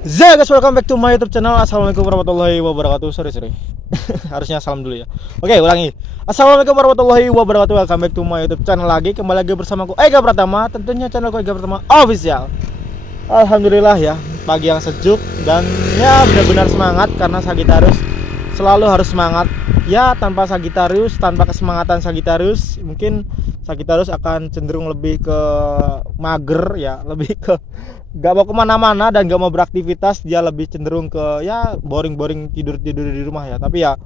Guys, welcome back to my YouTube channel. Assalamualaikum warahmatullahi wabarakatuh. Sorry. Harusnya salam dulu ya. Oke, ulangi. Assalamualaikum warahmatullahi wabarakatuh. Welcome back to my YouTube channel lagi. Kembali lagi bersamaku Ega Pratama. Tentunya channelku Ega Pratama Official. Alhamdulillah ya, pagi yang sejuk dan ya benar-benar semangat karena Sagittarius selalu harus semangat. Ya, tanpa Sagittarius, tanpa kesemangatan Sagittarius, mungkin Sagittarius akan cenderung lebih ke mager ya, lebih ke gak mau kemana-mana dan gak mau beraktivitas. Dia lebih cenderung ke ya boring tidur di rumah ya. Tapi ya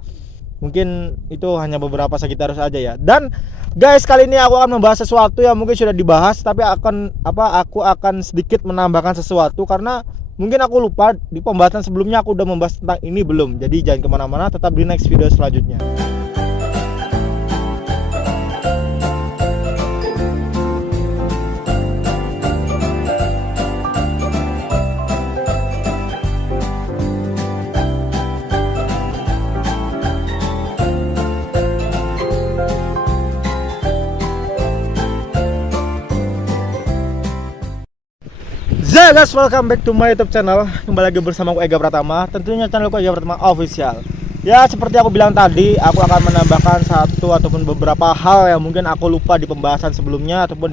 mungkin itu hanya beberapa Sagittarius aja ya. Dan guys, kali ini aku akan membahas sesuatu yang mungkin sudah dibahas, tapi aku akan sedikit menambahkan sesuatu karena mungkin aku lupa di pembahasan sebelumnya aku udah membahas tentang ini belum. Jadi jangan kemana-mana, tetap di next video selanjutnya. Guys, welcome back to my YouTube channel. Kembali lagi bersama aku Ega Pratama. Tentunya channelku Ega Pratama Official. Ya, seperti aku bilang tadi, aku akan menambahkan satu ataupun beberapa hal yang mungkin aku lupa di pembahasan sebelumnya ataupun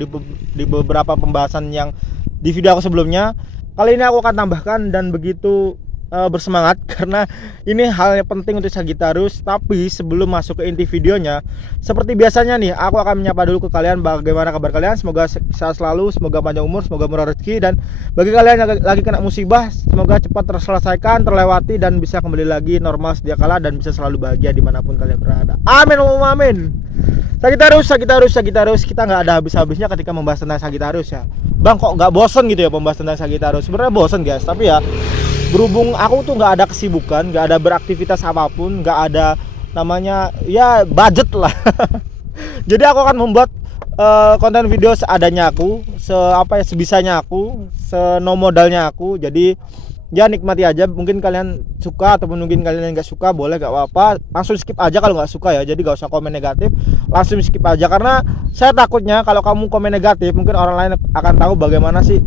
di beberapa pembahasan yang di video aku sebelumnya. Kali ini aku akan tambahkan dan begitu bersemangat karena ini hal yang penting untuk Sagittarius. Tapi sebelum masuk ke inti videonya, seperti biasanya nih, aku akan menyapa dulu ke kalian. Bagaimana kabar kalian? Semoga sehat selalu, semoga panjang umur, semoga murah rezeki. Dan bagi kalian yang lagi kena musibah, semoga cepat terselesaikan, terlewati, dan bisa kembali lagi normal sedia kala dan bisa selalu bahagia dimanapun kalian berada. Amin, amin. Sagittarius, kita nggak ada habis-habisnya ketika membahas tentang Sagittarius ya. Bang, kok nggak bosen gitu ya membahas tentang Sagittarius? Sebenarnya bosen guys, tapi ya berhubung aku tuh nggak ada kesibukan, nggak ada beraktivitas apapun, nggak ada namanya ya budget lah. Jadi aku akan membuat konten video seadanya aku, sebisanya aku, senomodalnya aku. Jadi ya nikmati aja. Mungkin kalian suka ataupun mungkin kalian nggak suka, boleh, nggak apa-apa. Langsung skip aja kalau nggak suka ya. Jadi nggak usah komen negatif, langsung skip aja. Karena saya takutnya kalau kamu komen negatif, mungkin orang lain akan tahu bagaimana sih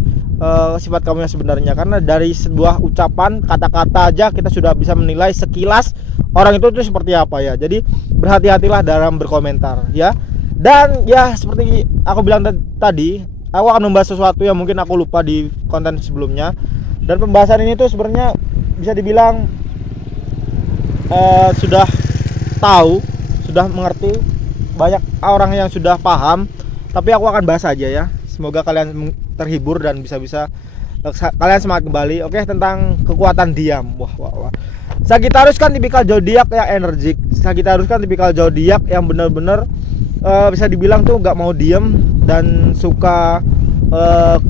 sifat kamu yang sebenarnya. Karena dari sebuah ucapan, kata-kata aja kita sudah bisa menilai sekilas orang itu tuh seperti apa ya. Jadi berhati-hatilah dalam berkomentar ya. Dan ya seperti aku bilang tadi, aku akan membahas sesuatu yang mungkin aku lupa di konten sebelumnya. Dan pembahasan ini tuh sebenarnya bisa dibilang sudah tahu, sudah mengerti, banyak orang yang sudah paham. Tapi aku akan bahas aja ya. Semoga kalian terhibur dan bisa kalian semangat kembali. Oke, tentang kekuatan diam. Wah. Sagittarius kan tipikal zodiak yang energik. Sagittarius kan tipikal zodiak yang benar-benar bisa dibilang tuh nggak mau diam dan suka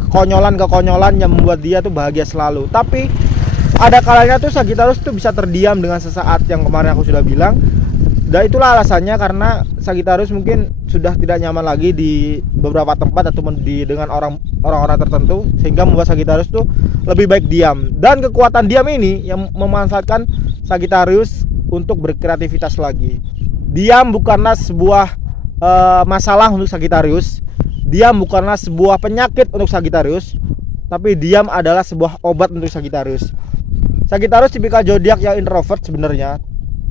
kekonyolan yang membuat dia tuh bahagia selalu. Tapi ada kalanya tuh Sagittarius tuh bisa terdiam dengan sesaat, yang kemarin aku sudah bilang. Dan itulah alasannya, karena Sagittarius mungkin sudah tidak nyaman lagi di beberapa tempat ataupun dengan orang-orang tertentu, sehingga membuat Sagittarius tuh lebih baik diam. Dan kekuatan diam ini yang memanfaatkan Sagittarius untuk berkreativitas lagi. Diam bukanlah sebuah masalah untuk Sagittarius. Diam bukanlah sebuah penyakit untuk Sagittarius, tapi diam adalah sebuah obat untuk Sagittarius. Sagittarius tipikal zodiak yang introvert sebenarnya,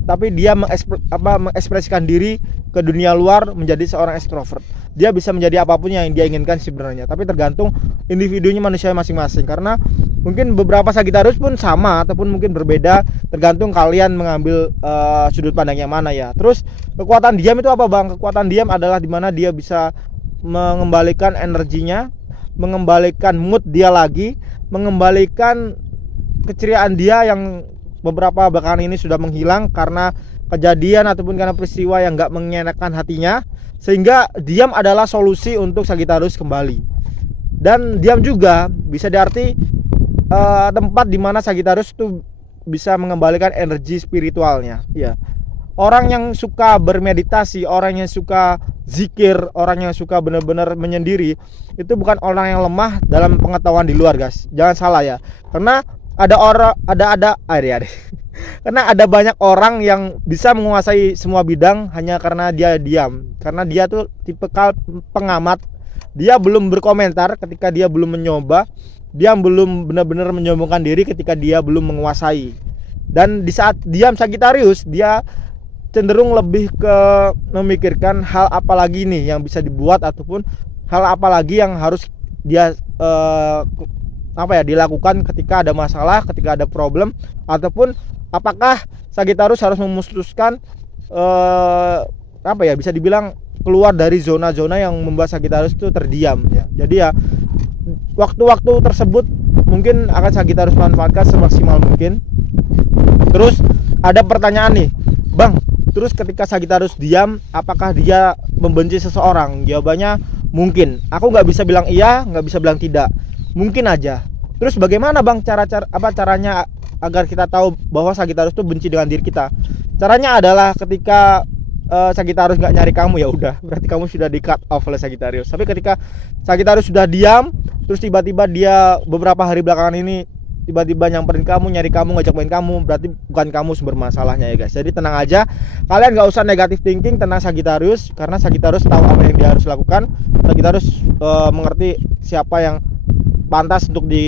tapi dia mengekspresikan diri ke dunia luar menjadi seorang extrovert. Dia bisa menjadi apapun yang dia inginkan sebenarnya, tapi tergantung individunya, manusia masing-masing. Karena mungkin beberapa Sagittarius pun sama ataupun mungkin berbeda, tergantung kalian mengambil sudut pandang yang mana ya. Terus kekuatan diam itu apa bang? Kekuatan diam adalah dimana dia bisa mengembalikan energinya, mengembalikan mood dia lagi, mengembalikan keceriaan dia yang beberapa belakangan ini sudah menghilang karena kejadian ataupun karena peristiwa yang gak mengenakan hatinya. Sehingga diam adalah solusi untuk Sagittarius kembali. Dan diam juga bisa diarti tempat dimana Sagittarius itu bisa mengembalikan energi spiritualnya ya. Orang yang suka bermeditasi, orang yang suka zikir, orang yang suka benar-benar menyendiri, itu bukan orang yang lemah dalam pengetahuan di luar guys. Jangan salah ya. Karena karena ada banyak orang yang bisa menguasai semua bidang hanya karena dia diam. Karena dia tuh tipe pengamat, dia belum berkomentar ketika dia belum mencoba, dia belum benar-benar menyombongkan diri ketika dia belum menguasai. Dan di saat diam Sagittarius, dia cenderung lebih ke memikirkan hal apa lagi nih yang bisa dibuat, ataupun hal apa lagi yang harus dia dilakukan ketika ada masalah, ketika ada problem, ataupun apakah Sagittarius harus memutuskan bisa dibilang keluar dari zona-zona yang membuat Sagittarius itu terdiam ya. Jadi ya waktu-waktu tersebut mungkin akan Sagittarius manfaatkan semaksimal mungkin. Terus ada pertanyaan nih, Bang, terus ketika Sagittarius diam, apakah dia membenci seseorang? Jawabannya mungkin. Aku nggak bisa bilang iya, nggak bisa bilang tidak. Mungkin aja. Terus bagaimana, Bang, caranya agar kita tahu bahwa Sagittarius itu benci dengan diri kita? Caranya adalah ketika Sagittarius nggak nyari kamu, ya udah, berarti kamu sudah di cut off oleh Sagittarius. Tapi ketika Sagittarius sudah diam, terus tiba-tiba dia beberapa hari belakangan ini tiba-tiba nyamperin kamu, nyari kamu, ngajak main kamu, berarti bukan kamu sumber masalahnya ya guys. Jadi tenang aja, kalian nggak usah negatif thinking tentang Sagittarius, karena Sagittarius tahu apa yang dia harus lakukan. Sagittarius mengerti siapa yang pantas untuk di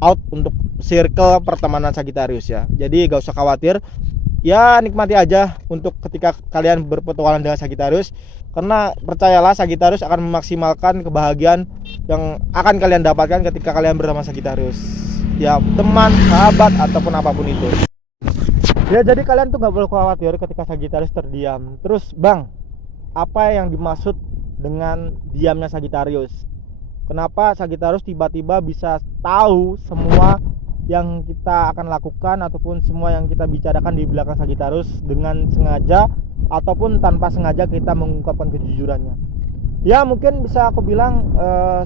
out untuk circle pertemanan Sagittarius ya. Jadi gak usah khawatir, ya nikmati aja untuk ketika kalian berpetualang dengan Sagittarius, karena percayalah Sagittarius akan memaksimalkan kebahagiaan yang akan kalian dapatkan ketika kalian bersama Sagittarius ya, teman, sahabat, ataupun apapun itu ya. Jadi kalian tuh gak perlu khawatir ketika Sagittarius terdiam. Terus Bang, apa yang dimaksud dengan diamnya Sagittarius? Kenapa Sagittarius tiba-tiba bisa tahu semua yang kita akan lakukan ataupun semua yang kita bicarakan di belakang Sagittarius dengan sengaja ataupun tanpa sengaja kita mengungkapkan kejujurannya? Ya mungkin bisa aku bilang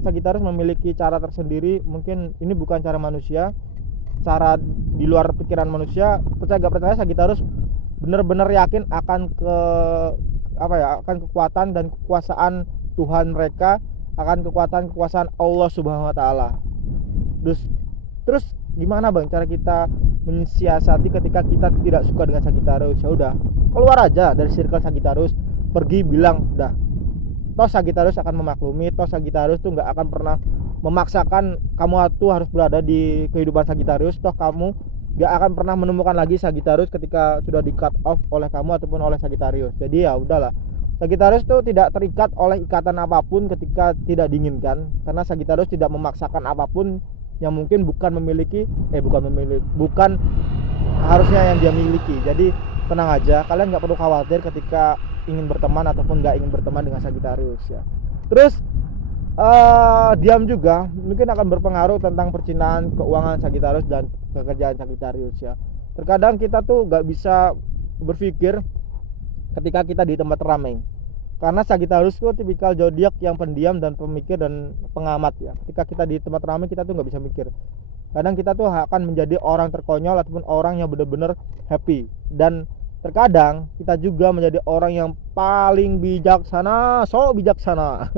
Sagittarius memiliki cara tersendiri. Mungkin ini bukan cara manusia, cara di luar pikiran manusia. Percaya gak percaya, Sagittarius benar-benar yakin akan akan kekuatan dan kekuasaan Tuhan mereka, akan kekuasaan Allah Subhanahu wa taala. Terus gimana Bang cara kita mensiasati ketika kita tidak suka dengan Sagittarius? Ya udah, keluar aja dari circle Sagittarius, pergi, bilang udah. Toh Sagittarius akan memaklumi, toh Sagittarius tuh nggak akan pernah memaksakan kamu tuh harus berada di kehidupan Sagittarius. Toh kamu nggak akan pernah menemukan lagi Sagittarius ketika sudah di cut off oleh kamu ataupun oleh Sagittarius. Jadi ya udahlah, Sagittarius tuh tidak terikat oleh ikatan apapun ketika tidak diinginkan, karena Sagittarius tidak memaksakan apapun yang mungkin bukan harusnya yang dia miliki. Jadi tenang aja, kalian nggak perlu khawatir ketika ingin berteman ataupun nggak ingin berteman dengan Sagittarius ya. Terus diam juga mungkin akan berpengaruh tentang percintaan, keuangan Sagittarius dan pekerjaan Sagittarius ya. Terkadang kita tuh nggak bisa berpikir ketika kita di tempat ramai, karena Sagittarius itu tipikal zodiak yang pendiam dan pemikir dan pengamat ya. Ketika kita di tempat ramai, kita tuh nggak bisa mikir. Kadang kita tuh akan menjadi orang terkonyol ataupun orang yang benar-benar happy, dan terkadang kita juga menjadi orang yang paling bijaksana, bijaksana.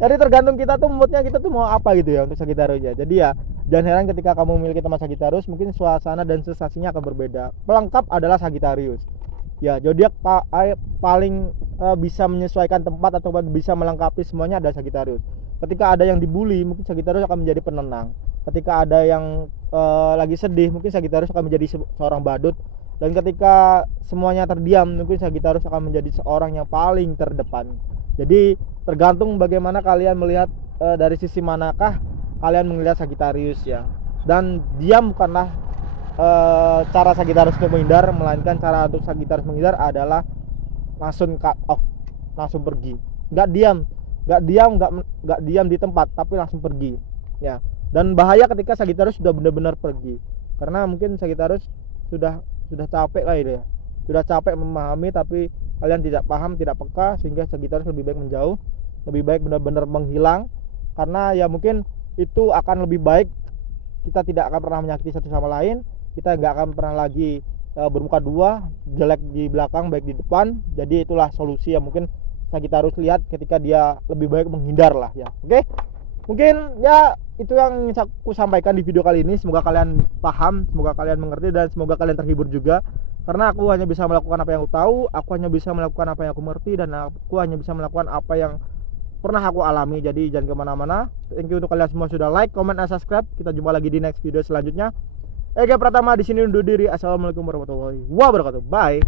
Jadi tergantung kita tuh moodnya, kita tuh mau apa gitu ya untuk Sagittarius ya. Jadi ya jangan heran ketika kamu memiliki teman Sagittarius, mungkin suasana dan sensasinya akan berbeda. Pelengkap adalah Sagittarius ya, zodiak paling bisa menyesuaikan tempat atau bisa melengkapi semuanya adalah Sagittarius. Ketika ada yang dibully, mungkin Sagittarius akan menjadi penenang. Ketika ada yang lagi sedih, mungkin Sagittarius akan menjadi seorang badut. Dan ketika semuanya terdiam, mungkin Sagittarius akan menjadi seorang yang paling terdepan. Jadi tergantung bagaimana kalian melihat, dari sisi manakah kalian melihat Sagittarius ya. Dan diam bukanlah cara Sagittarius untuk menghindar, melainkan cara untuk Sagittarius menghindar adalah langsung cut off, langsung pergi. Nggak diam di tempat, tapi langsung pergi ya. Dan bahaya ketika Sagittarius sudah benar-benar pergi, karena mungkin Sagittarius sudah capek kali ya, sudah capek memahami, tapi kalian tidak paham, tidak peka, sehingga Sagittarius lebih baik menjauh, lebih baik benar-benar menghilang. Karena ya mungkin itu akan lebih baik, kita tidak akan pernah menyakiti satu sama lain, kita nggak akan pernah lagi bermuka dua, jelek di belakang baik di depan. Jadi itulah solusi yang mungkin Sagittarius lihat ketika dia lebih baik menghindar lah ya. Oke, mungkin ya itu yang ingin aku sampaikan di video kali ini. Semoga kalian paham, semoga kalian mengerti, dan semoga kalian terhibur juga. Karena aku hanya bisa melakukan apa yang aku tahu, aku hanya bisa melakukan apa yang aku mengerti, dan aku hanya bisa melakukan apa yang pernah aku alami. Jadi jangan kemana-mana. Thank you untuk kalian semua sudah like, comment, dan subscribe. Kita jumpa lagi di next video selanjutnya. Ega Pratama di sini undur diri. Assalamualaikum warahmatullahi wabarakatuh. Bye.